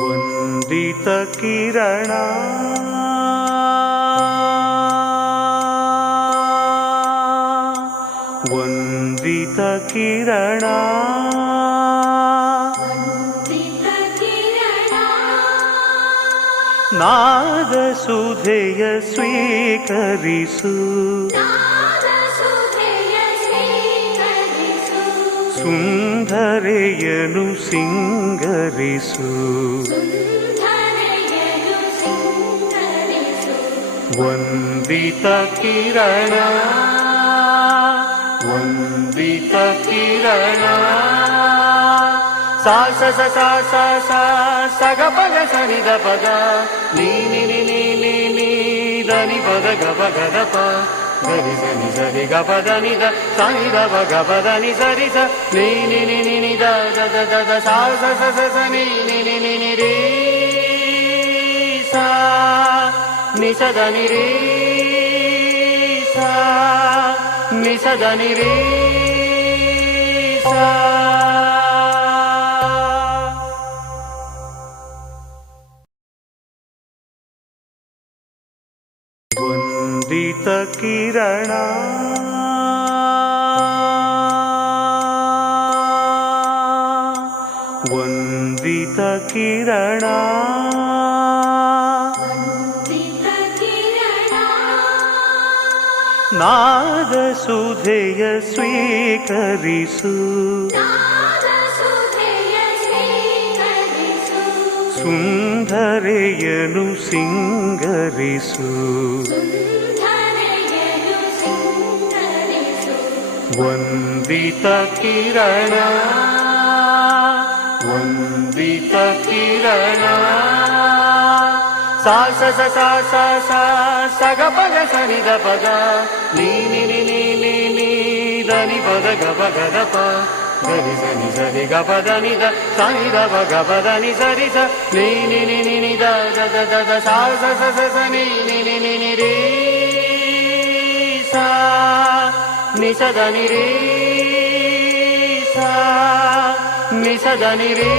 ವಂದಿತ ಕಿರಣ ವಂದಿತ ಕಿರಣ ನಾದ ಸುಧೆಯ ಸ್ವೀಕರಿಸು ಸುಂದರೆಯನು ಸಿಂಗರಿಸು ವಂದಿತ ಕಿರಣ ವಂದಿತ ಕಿರಣ ಸಾ ಸ ಸ ಸ ಸ ಸ ಸ ಗ ಪಗ ಸ ನಿ ದ ಪದ ನೀ ನಿ ನಿ ನಿ ನಿ ನಿ ದ ನಿ ಪದ ಗ ಪ ಗ ದ ಪ ಗರಿ ಸ ನಿ ಸ ರಿ ಗ ಪದ ನಿ ದ ಸ ನಿ ದ ಪ ಗ ಪದ ನಿ ಸ ರಿ ಸ ನೀ ನಿ ನಿ ನಿ ನಿ the the the the the ಸಾ ಸ ಸ ಸ ಸ ನಿ ನಿ ನಿ ನಿ ನಿ ರೀ ಸಾ ನಿ ಸ ದ ನಿ ರೀ ಸಾ ನಿ ಸ ದ ನಿ ರೀ ಸಾ. ವಂದಿತ ಕಿರಣ ವಂದಿತ ಕಿರಣ ನಾದ ಸುಧೆಯ ಸ್ವೀಕರಿಸು ಸುಂದರೆಯನು ಸಿಂಗರಿಸು ವಂದಿತ ಕಿರಣ ವಂದಿತ ಕಿರಣ ಸಾ ಸ ಸ ಸ ಸ ಸ ಸ ಗ ಪಗ ಸ ನಿ ದ ಪದ ನೀ ನಿ ನಿ ನಿ ನಿ ನಿ ದ ನಿ ಪದ ಗ ಪ ಗ ದ ಪ ಗರಿ ಸ ನಿ ಸ ರಿ ಗ ಪದ ನಿ ದ ಸ ನಿ ದ ಪ ಗ ಪದ ನಿ ಸ ರಿ ಸ ನೀ ನಿ ನಿ ನಿ ನಿ the the the the the ಸಾ ಸ ಸ ಸ ಸ ನಿ ನಿ ನಿ ನಿ ನಿ ರೀ ಸಾ ನಿ ಸ ದ ನಿ ರೀ ಸಾ ನಿ ಸ ದ ನಿ ರೀ